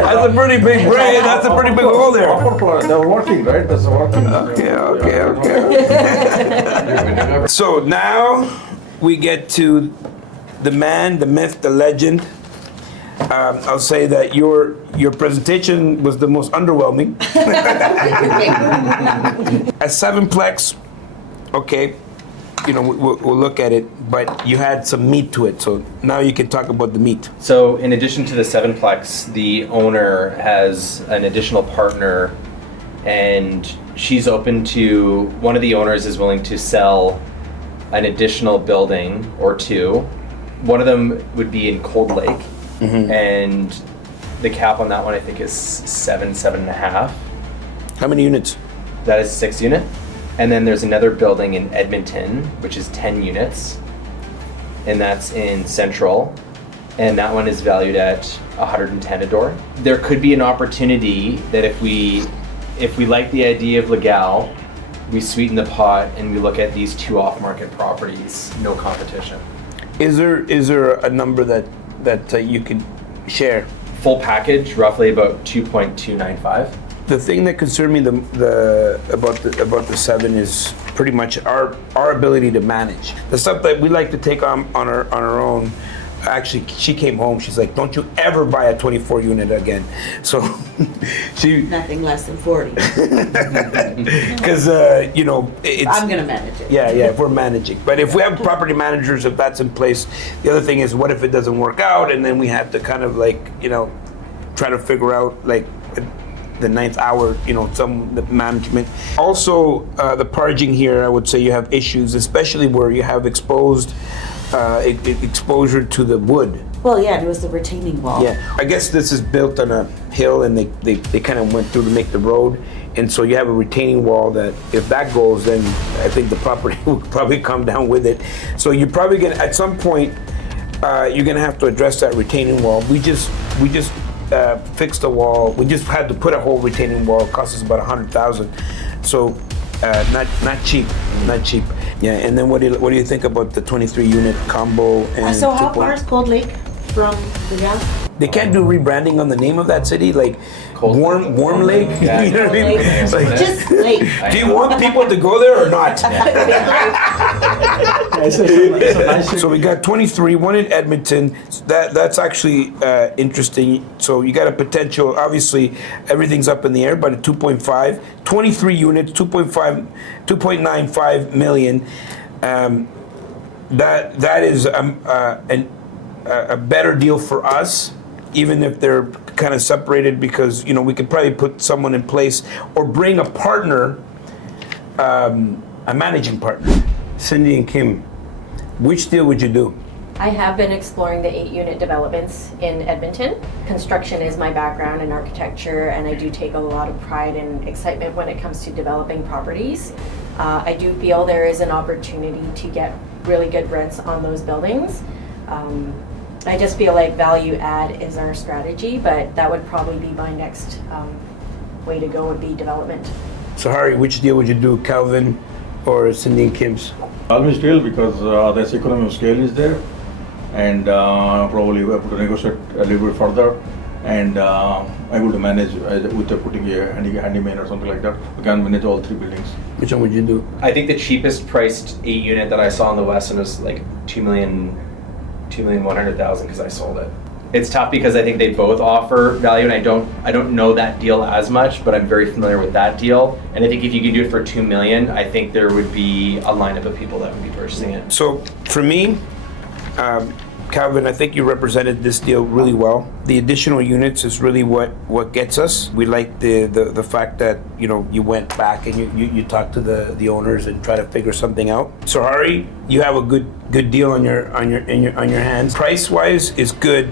That's a pretty big brain. That's a pretty big hole there. They're working, right? That's working. Okay. So now we get to the man, the myth, the legend. I'll say that your presentation was the most underwhelming. A 7-plex, okay, we'll look at it, but you had some meat to it, so now you can talk about the meat. So in addition to the 7-plex, the owner has an additional partner, and she's open to, one of the owners is willing to sell an additional building or 2. One of them would be in Cold Lake. And the cap on that one I think is 7.5. How many units? That is 6 unit. And then there's another building in Edmonton, which is 10 units. And that's in Central. And that one is valued at 110 a door. There could be an opportunity that if we like the idea of Legal, we sweeten the pot and we look at these 2 off-market properties, no competition. Is there a number that you could share? Full package, roughly about 2.295. The thing that concerned me about the 7 is pretty much our ability to manage the stuff that we like to take on our own. Actually, she came home. She's like, "Don't you ever buy a 24 unit again." So she nothing less than 40. Because it's. I'm gonna manage it. Yeah, if we're managing, but if we have property managers, if that's in place, the other thing is, what if it doesn't work out, and then we have to kind of try to figure out the ninth hour, the management. Also, the parging here, I would say you have issues, especially where you have exposure to the wood. Well, yeah, it was the retaining wall. Yeah, I guess this is built on a hill, and they kind of went through to make the road, and so you have a retaining wall that if that goes, then I think the property will probably come down with it. So you're probably gonna, at some point, you're gonna have to address that retaining wall. We just fixed the wall. We just had to put a whole retaining wall. It cost us about $100,000. So not cheap. Yeah. And then what do you think about the 23 unit combo? And So how far is Cold Lake from the gas? They can't do rebranding on the name of that city, like Warm Lake. Yeah. You know what I mean? It's like, Just Lake. do you want people to go there or not? So we got 23, one in Edmonton. That's actually interesting. So you got a potential, obviously everything's up in the air, but a 2.5, 23 units, 2.95 million. That is a better deal for us, even if they're kind of separated, because we could probably put someone in place or bring a partner, a managing partner. Cindy and Kim, which deal would you do? I have been exploring the 8-unit developments in Edmonton. Construction is my background in architecture, and I do take a lot of pride and excitement when it comes to developing properties. I do feel there is an opportunity to get really good rents on those buildings. I just feel like value add is our strategy, but that would probably be my next way to go, would be development. So Hari, which deal would you do, Calvin or Cindy and Kim's? Always deal, because there's economy of scale is there, and probably we're able to negotiate a little bit further, and able to manage with putting a handyman or something like that. We can manage all 3 buildings. Which one would you do? I think the cheapest priced 8-unit that I saw in the West End was like $2,100,000 because I sold it. It's tough because I think they both offer value, and I don't know that deal as much, but I'm very familiar with that deal. And I think if you could do it for $2 million, I think there would be a lineup of people that would be purchasing it. So for me, Calvin, I think you represented this deal really well. The additional units is really what gets us. We like the fact that you went back and you talked to the owners and try to figure something out. So Hari, you have a good deal on your hands. Price wise is good.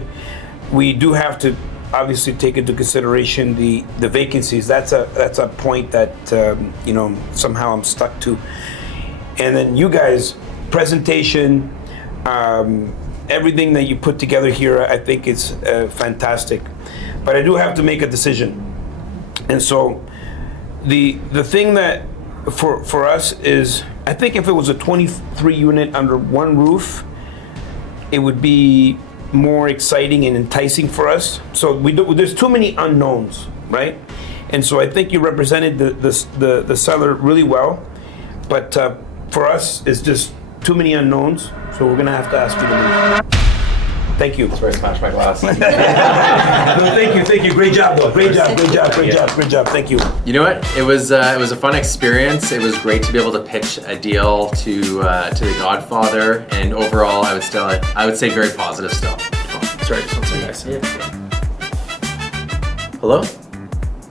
We do have to obviously take into consideration the vacancies. That's a point that somehow I'm stuck to. And then you guys, presentation. Everything that you put together here, I think it's fantastic. But I do have to make a decision. And so the thing that for us is, I think if it was a 23 unit under one roof, it would be more exciting and enticing for us. So there's too many unknowns, right? And so I think you represented the seller really well. But for us, it's just too many unknowns. So we're gonna have to ask you to leave. Thank you. Sorry, I smashed my glass. No, thank you. Great job, though. Great job. Thank you. You know what? It was a fun experience. It was great to be able to pitch a deal to the Godfather, and overall, I would say very positive still. Oh, sorry, just one second, guys. Yeah. Hello,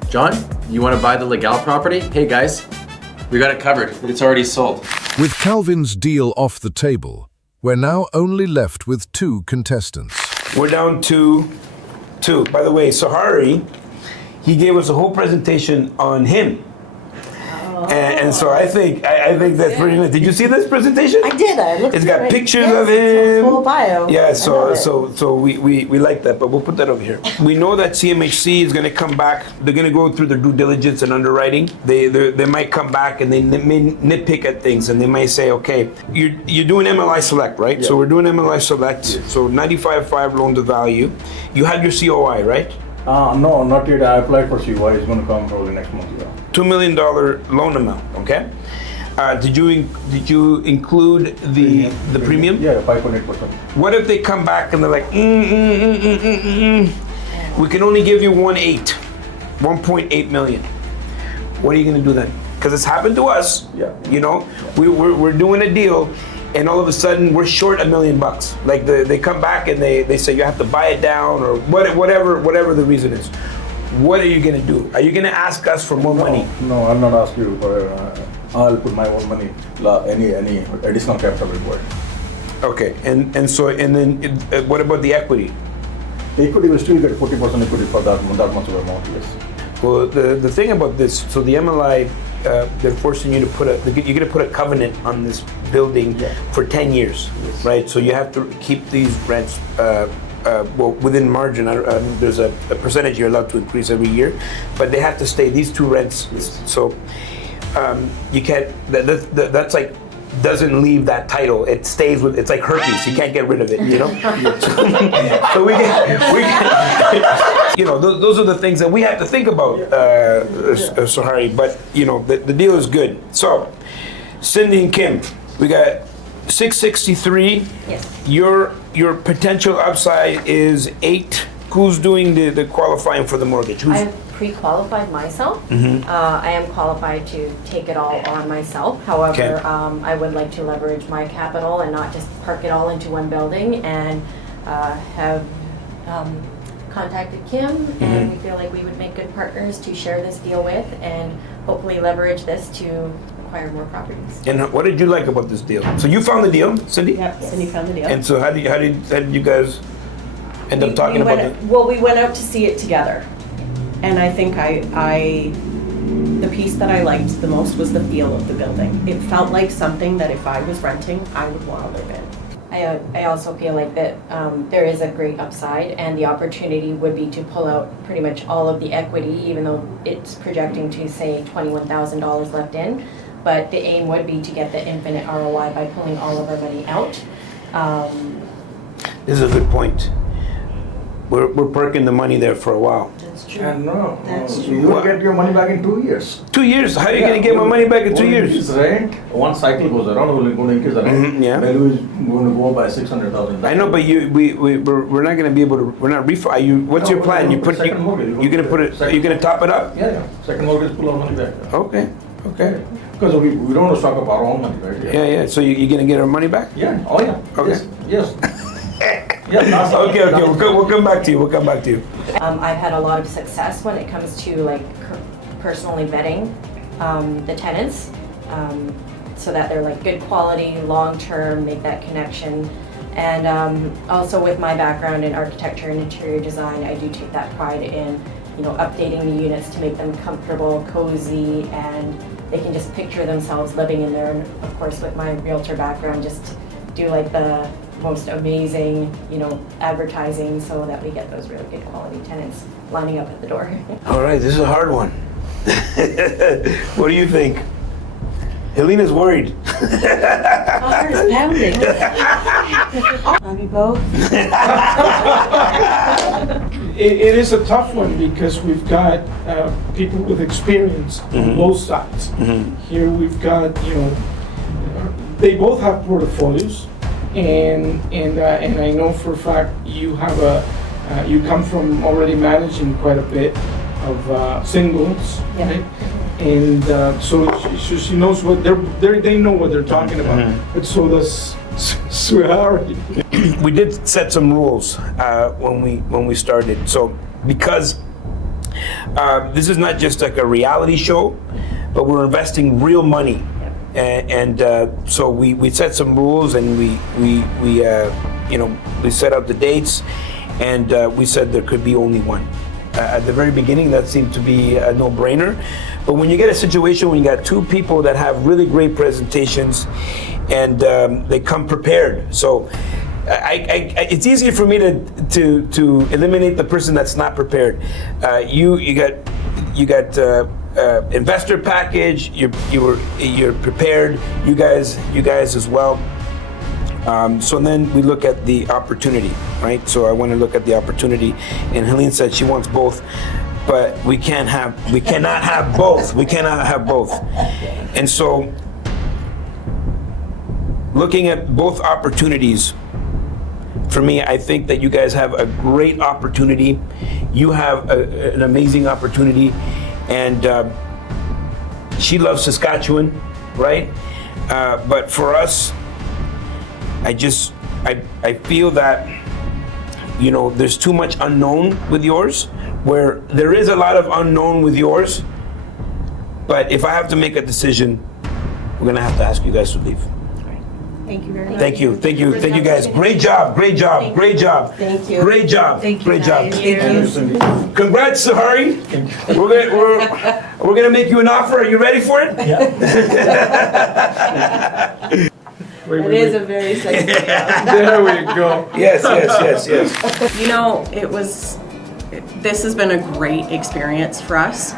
John. You want to buy the Legal property? Hey guys, we got it covered. It's already sold. With Calvin's deal off the table, we're now only left with 2 contestants. We're down to 2. By the way, Hari, he gave us a whole presentation on him. And so I think that's pretty nice. Did you see this presentation? I did. It's got pictures of him. It's a full bio. Yeah, so we like that, but we'll put that over here. We know that CMHC is going to come back. They're going to go through their due diligence and underwriting. They might come back and they may nitpick at things, and they may say, okay, you're doing MLI Select, right? Yeah. So we're doing MLI Select. Yeah. So 95.5 loan to value. You had your COI, right? No, not yet. I applied for COI. It's going to come probably next month. Yeah. $2 million loan amount. Okay. Did you include the premium? Yeah, 5.8%. What if they come back and they're like, we can only give you 1.8 million. What are you going to do then? Because it's happened to us. Yeah. We're doing a deal, and all of a sudden we're short $1 million. Like they come back and they say you have to buy it down or whatever the reason is. what are you gonna do? Are you gonna ask us for more money? No, I'll not ask you for. I'll put my own money. Any additional capital required. Okay, and then what about the equity? The equity will still get 40% equity for that much of amount. Yes. Well, the thing about this, so the MLI, they're forcing you to you're gonna put a covenant on this building for 10 years, right? So you have to keep these rents, within margin. There's a percentage you're allowed to increase every year, but they have to stay, these two rents, so you can't, that's like, doesn't leave that title. It stays with. It's like herpes. You can't get rid of it. You know. So we can. You know, those are the things that we have to think about, Sohari. But you know, the deal is good. So, Cindy and Kim, we got 663. Yes. Your potential upside is 8. Who's doing the qualifying for the mortgage? Who's I've pre-qualified myself. I am qualified to take it all on myself. However, I would like to leverage my capital and not just park it all into one building, and have contacted Kim, and we feel like we would make good partners to share this deal with, and hopefully leverage this to acquire more properties. And what did you like about this deal? So you found the deal, Cindy? Yep, Cindy found the deal. And so how did you guys end up talking about it? Well, we went out to see it together, and I think the piece that I liked the most was the feel of the building. It felt like something that if I was renting, I would want to live in. I also feel like that there is a great upside, and the opportunity would be to pull out pretty much all of the equity, even though it's projecting to say $21,000 left in. But the aim would be to get the infinite ROI by pulling all of our money out. This is a good point. We're parking the money there for a while. That's true. And no, That's you will get your money back in 2 years. 2 years? How are you going to get my money back in 2 years? It's rent. One cycle goes around. We're going to increase the rent. Yeah. Value is going to go by 600,000. I know, but we're not going to be able to. We're not refund. What's your plan? You're going to put it. You're going to top it up? Yeah. Second mortgage, pull our money back. Okay. Because we don't want to stock up our own money, right? Yeah. So you're going to get our money back? Yeah. Oh yeah. Okay. Yes. Okay. We'll come back to you. I've had a lot of success when it comes to like personally vetting the tenants, so that they're like good quality, long term, make that connection. And also with my background in architecture and interior design, I do take that pride in, updating the units to make them comfortable, cozy, and they can just picture themselves living in there. And of course, with my realtor background, just do like the most amazing, advertising so that we get those really good quality tenants lining up at the door. All right, this is a hard one. What do you think? Helena's worried. My heart is pounding. Love you both. It is a tough one because we've got people with experience on both sides. Here we've got, they both have portfolios, and I know for a fact you have you come from already managing quite a bit of singles, right? And so she knows what they know what they're talking about. But so does Suhari. We did set some rules when we started. So because this is not just like a reality show, but we're investing real money. And so we set some rules, and we set out the dates, and we said there could be only one. At the very beginning, that seemed to be a no-brainer. But when you get a situation when you got two people that have really great presentations, and they come prepared, so it's easier for me to eliminate the person that's not prepared. You got. Investor package. You're prepared. You guys as well. So then we look at the opportunity, right? So I want to look at the opportunity, and Helene said she wants both, but we cannot have both. We cannot have both. And so, looking at both opportunities, for me, I think that you guys have a great opportunity. You have an amazing opportunity. And she loves Saskatchewan, right? But for us, I feel that, there's too much unknown with yours, where there is a lot of unknown with yours, but if I have to make a decision, we're gonna have to ask you guys to leave. Thank you very much. Thank you guys. Great job. Thank you. Great job. Great job. Congrats, Sahari. We're gonna make you an offer. Are you ready for it? It is a very sexy job. There we go. Yes. You know, this has been a great experience for us.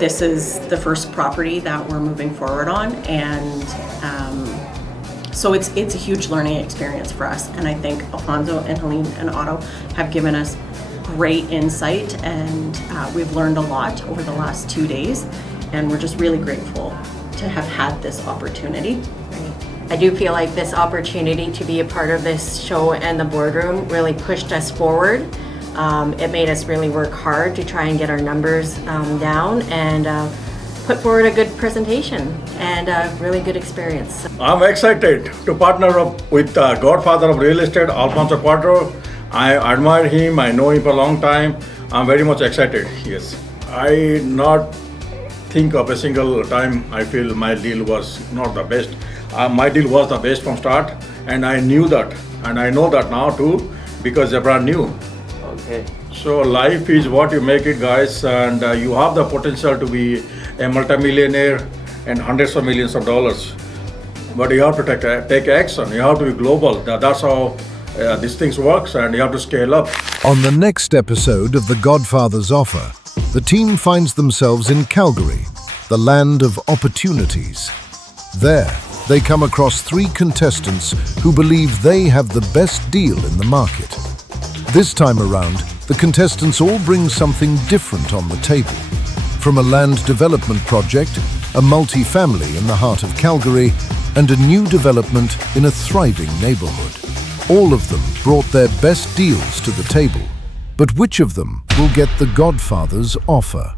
This is the first property that we're moving forward on, and so it's a huge learning experience for us. And I think Alfonso and Helene and Otto have given us great insight, and we've learned a lot over the last 2 days, and we're just really grateful to have had this opportunity. I do feel like this opportunity to be a part of this show and the boardroom really pushed us forward. It made us really work hard to try and get our numbers down and put forward a good presentation and a really good experience. I'm excited to partner up with Godfather of real estate, Alfonso Cuadro. I admire him, I know him for a long time. I'm very much excited, yes. I not think of a single time I feel my deal was not the best. My deal was the best from start, and I knew that, and I know that now too, because they're brand new. Okay. So life is what you make it, guys, and you have the potential to be a multimillionaire and hundreds of millions of dollars. But you have to take action. You have to be global. That's how these things works, and you have to scale up. On the next episode of The Godfather's Offer, the team finds themselves in Calgary, the land of opportunities. There, they come across 3 contestants who believe they have the best deal in the market. This time around, the contestants all bring something different on the table. From a land development project, a multi-family in the heart of Calgary, and a new development in a thriving neighborhood. All of them brought their best deals to the table. But which of them will get the Godfather's offer?